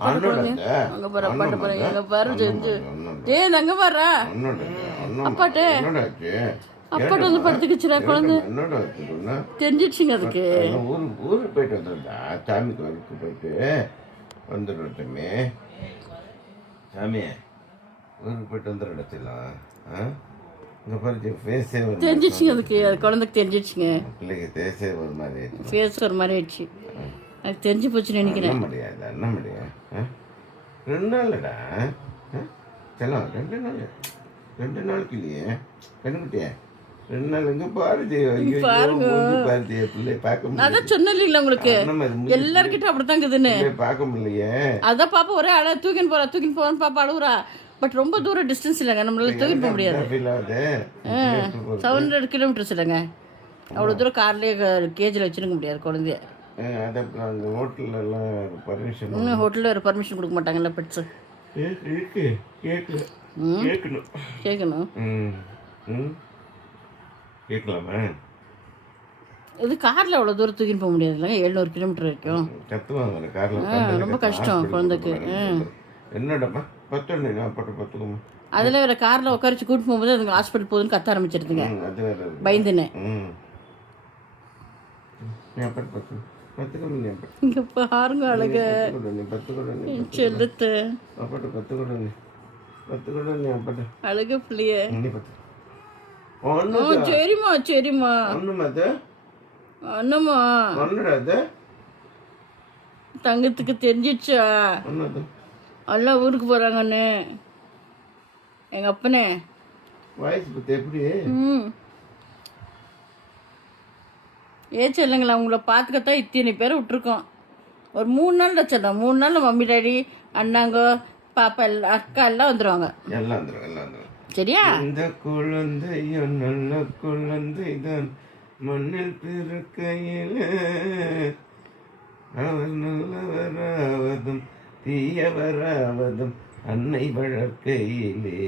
அப்பாட்ட குழந்தை அங்க பாரு அப்பாட்ட பாரு எங்க பாரு செஞ்சு டேய் அங்க பாரு அப்பாட்ட அப்பாட்ட வந்து படுத்துக்கிச்சுடா குழந்தை தெரிஞ்சிடுச்சுங்க அதுக்கு ஊருக்கு போயிட்டு வந்துடும்டா சாமி கோயிலுக்கு போயிட்டு வந்துடுறோம் சாமி சாமி ஊருக்கு போயிட்டு வந்துடுறோம் இங்கே பாரு ஃபேஸே தெரிஞ்சிடுச்சுங்க அதுக்கு அது குழந்தைக்கு தெரிஞ்சிடுச்சுங்க பிள்ளைக்கு ஃபேஸே ஒரு மாதிரி ஃபேஸ் ஒரு மாதிரி ஆயிடுச்சு எனக்கு தெரிஞ்சு போச்சுன்னு நினைக்கிறேன் அண்ண முடியாது 2 நாள்லடா செல்லாம் 2 நாளுக்கு இல்லையே கண்ணுக்குட்டியே 2 நாள் இங்கே பாரு பாரு பிள்ளை பார்க்க முடியும் அதான் சொன்னல உங்களுக்கு எல்லார்கிட்ட அப்படித்தான் இருக்குதுன்னு பார்க்க முடியலையே அதான் பாப்பா ஒரே அழ தூக்கின்னு போறான்னு பாப்பா அழுகுறா பட் ரொம்ப தூரம் டிஸ்டன்ஸ் இல்லைங்க நம்மளால தூக்கிட்டு போக முடியாது 700 கிலோமீட்டர்ஸ் இல்லைங்க அவ்வளோ தூரம் கார்லேயே கேஜில் வச்சுருக்க முடியாது குழந்தைய ஹோட்டலில் ஒரு பர்மிஷன் கொடுக்க மாட்டாங்கல்ல பெட்ஸு கேட்கணும் கேட்கலாமா இது காரில் அவ்வளோ தூரம் தூக்கின்னு போக முடியாது இல்லைங்க 700 கிலோமீட்டர் வரைக்கும் ரொம்ப கஷ்டம் குழந்தைக்கு என்னடா பத்துக்கோமா அதில் வேறு காரில் உட்காரிச்சு கூட்டு போகும்போது அதுங்க ஹாஸ்பிட்டல் போகுதுன்னு கத்த ஆரம்பிச்சிருதுங்க பயந்துன்னு இங்கே பாருங்க அழக செல்லுத்து அழக பிள்ளைய சரிம்மா சரிம்மா அண்ணம்மா தங்கத்துக்கு தெரிஞ்சிடுச்சா எல்லாம் ஊருக்கு போகிறாங்கண்ணே எங்கள் அப்பனே எப்படி இல்லைங்களா உங்களை பார்த்துக்கத்தான் இத்தனை பேரை விட்டுருக்கோம் ஒரு 3 நாள் வச்சிடலாம் 3 நாள் மம்மி டாடி அண்ணாங்கோ பாப்பா எல்லாம் அக்கா எல்லாம் வந்துடுவாங்க சரியா இந்த குழந்தையோ நல்ல குழந்தைதான் மண்ணில் பிறக்கையில் அவர் நல்லவராவதும் தீயவராவதும் அன்னை வளர்க்கையிலே